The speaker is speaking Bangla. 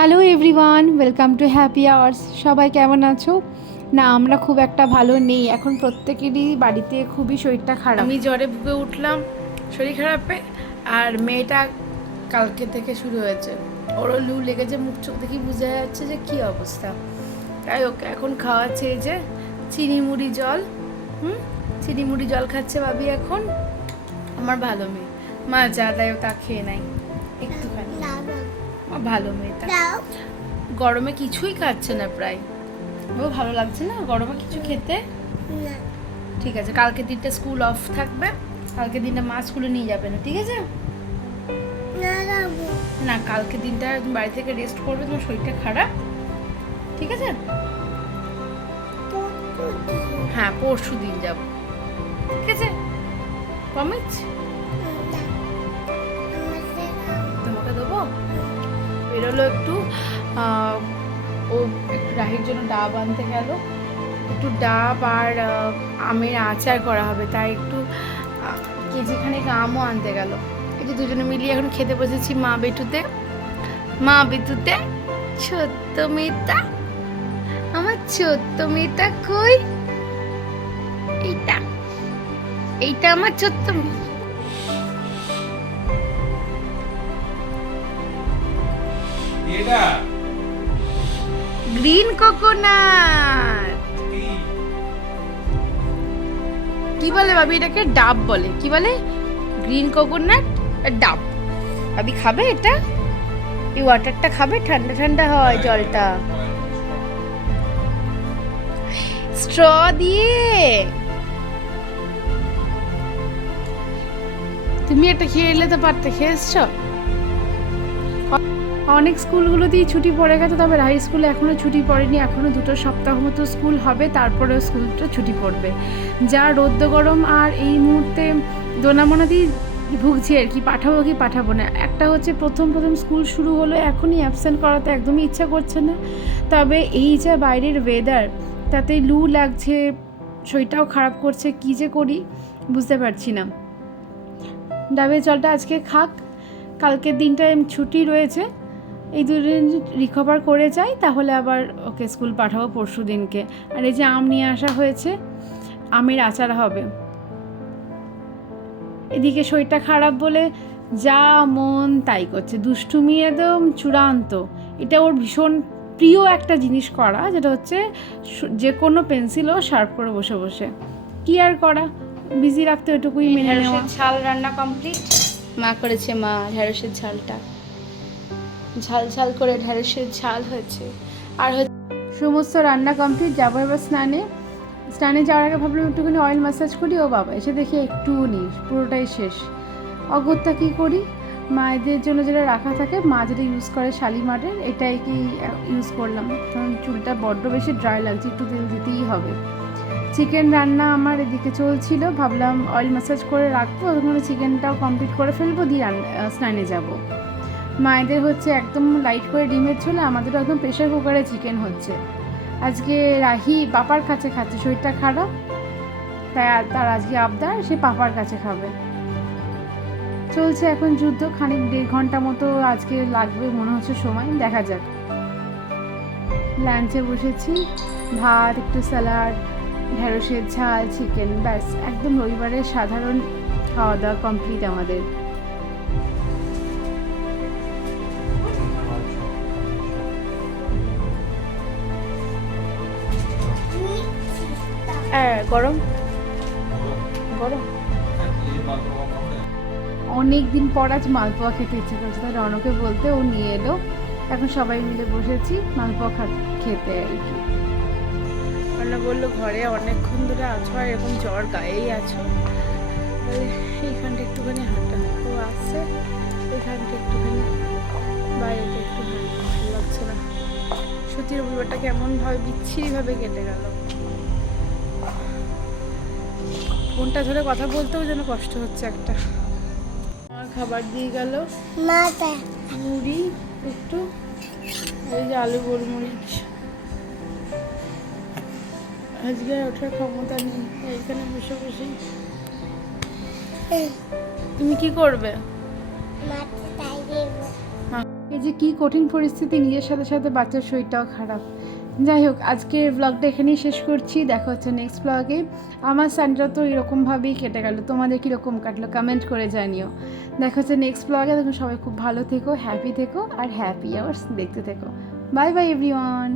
Hello everyone welcome to happy hours সবাই কেমন আছো? না, আমরা খুব একটা ভালো নেই। এখন প্রত্যেকেরই বাড়িতে খুবই শরীরটা খারাপ। আমি জ্বরে ভুগে উঠলাম, শরীর খারাপে, আর মেয়েটা কালকে থেকে শুরু হয়েছে। ওরও লু লেগেছে, মুখ চোখ দেখি বোঝা যাচ্ছে যে কি অবস্থা। তাই ওকে এখন খাওয়াচ্ছে এই যে চিনি মুড়ি জল, হুম? চিনি মুড়ি জল খাচ্ছে ভাবি এখন। আমার ভালো মেয়ে। মা যা দেয় তা খেয়ে নাই। একটুখানি আমার ভালো মেয়েটা। গরমে কিছুই খাচ্ছে না প্রায়। ও ভালো লাগছে না? গরমে কিছু খেতে? ঠিক আছে কালকে দিনটা স্কুল অফ থাকবে। কালকে দিনটা মা স্কুলে নিয়ে যাবে না ঠিক আছে? না কালকে দিনটা বাড়ি থেকে রেস্ট করবে তোমার শরীরটা খারাপ। ঠিক আছে? হ্যাঁ পরশু দিন যাব। ঠিক আছে? প্রমিস বেরোলো একটু ও রাহির জন্য ডাব আনতে গেল। একটু ডাব আর আমের আচার করা হবে, তাই একটু কেজিখানেক আমও আনতে গেল। এই যে দুজনে মিলিয়ে এখন খেতে বসেছি মা বেটুতে। মা বেটুতে, ছোট্ট মেয়েটা, আমার ছোট্ট মেয়েটা কই? এইটা এইটা আমার ছোট্ট মেয়ে। এটা? Green coconut. কি? কি বলে ভাবি এটাকে? ডাব বলে। কি বলে? গ্রিন কোকোনাট ডাব। ভাবি খাবে এটা? এই ওয়াটারটা খাবে? ঠান্ডা ঠান্ডা হয় জলটা। স্ট্র দিয়ে। তুমি এটা খেয়ে এলে তো পারতে খেয়ে এসছো অনেক স্কুলগুলোতেই ছুটি পড়ে গেছে, তবে হাই স্কুলে এখনও ছুটি পড়েনি। এখনও দুটো সপ্তাহ মতো স্কুল হবে তারপরে স্কুলটা ছুটি পড়বে। যা রোদ্দ গরম আর এই মুহূর্তে দোনামোনাতেই ভুগছি আর কি, পাঠাবো কি পাঠাবো না। একটা হচ্ছে প্রথম প্রথম স্কুল শুরু হলো, এখনই অ্যাবসেন্ট করাতে একদমই ইচ্ছা করছে না। তবে এই যা বাইরের ওয়েদার তাতে লু লাগছে, শরীরটাও খারাপ করছে, কী যে করি বুঝতে পারছি না। ডাবের জলটা আজকে খাক, কালকের দিনটায় ছুটি রয়েছে। এই দুদিন রিকভার করে যাই তাহলে আবার ওকে স্কুল পাঠাবো পরশু দিনকে। আর এই যে আম নিয়ে আসা হয়েছে আমের আচার হবে। এদিকে শরীরটা খারাপ বলে যা মন তাই করছে। দুষ্টুমি একদম চূড়ান্ত। এটা ওর ভীষণ প্রিয় একটা জিনিস করা যেটা হচ্ছে যে কোনো পেন্সিলও শার্প করে বসে বসে। কি আর করা? বিজি রাখতে ওইটুকুই মেনে নেওয়া। ঝাল রান্না কমপ্লিট মা করেছে মা ঢেঁড়সের ঝালটা। ঝাল ঝাল করে ঢেঁড়সের ঝাল হয়েছে। আর হচ্ছে সমস্ত রান্না কমপ্লিট যাব এবার স্নানে। স্নানে যাওয়ার আগে ভাবলাম একটুখানি অয়েল ম্যাসাজ করি, ও বাবা, এসে দেখি একটুও নেই, পুরোটাই শেষ। অগত্যা কী করি? মায়েদের জন্য যেটা রাখা থাকে, মা যেটা ইউজ করে শালিমারের এটাই কি ইউজ করলাম। কারণ চুলটা বড্ড বেশি ড্রাই লাগছে, একটু তেল দিতেই হবে। চিকেন রান্না আমার এদিকে চলছিল, ভাবলাম অয়েল ম্যাসাজ করে রাখব, তখন চিকেনটাও কমপ্লিট করে ফেলব, দিয়ে স্নানে যাব। মায়েদের হচ্ছে একদম লাইট করে ডিমের ঝোল আমাদেরও একদম প্রেশার কুকারে চিকেন হচ্ছে। আজকে রাহি পাপার কাছে খাচ্ছে, শরীরটা খারাপ, তাই তার আজকে আবদার, সে পাপার কাছে খাবে। চলছে এখন যুদ্ধ, খানিক দেড় ঘণ্টা মতো আজকে লাগবে, মনে হচ্ছে সময়, দেখা যাক। লাঞ্চে বসেছি, ভাত, একটু স্যালাড ঢেঁড়সের ঝাল চিকেন ব্যাস, একদম রবিবারের সাধারণ খাওয়া দাওয়া কমপ্লিট আমাদের। গরম? গরম? অনেক দিন পর আজ মালপোয়া খেতে ইচ্ছে করছে, তাই রনকে বলতে ও নিয়ে এলো। এখন সবাই মিলে বসেছি মালপোয়া খা- খেতে আর কি। রান্না বলল, ঘরে অনেকক্ষণ ধরে আছো আর এরকম জ্বর গায়েই আছো। এইখানটা একটুখানি হাঁটা। ও আসছে, এইখানটা একটুখানি বাইরেটা একটু ভালো লাগছে না। সত্যি রবিবারটা কেমনভাবে বিচ্ছিরিভাবে কেটে গেল। ফোনটা ধরে কথা বলতেও যেন কষ্ট হচ্ছে একটা। আমার খাবার দিয়ে গেল। মুড়ি একটু এই যে আলু গোলমরিচ। আজকে ওঠার ক্ষমতা নেই এইখানে বসে বসে। তুমি কি করবে? এই যে কি কঠিন পরিস্থিতি নিজের সাথে সাথে বাচ্চার শরীরটাও খারাপ। যাই হোক আজকের ব্লগটা এখানেই শেষ করছি। দেখা হচ্ছে নেক্সট ব্লগে আমার সানডেটা তো এরকমভাবেই কেটে গেল। তোমাদের কীরকম কাটলো কমেন্ট করে জানিও। দেখা হচ্ছে নেক্সট ব্লগে তখন সবাই খুব ভালো থেকো হ্যাপি থেকো, আর হ্যাপি আওয়ার্স দেখতে থেকো। Bye bye everyone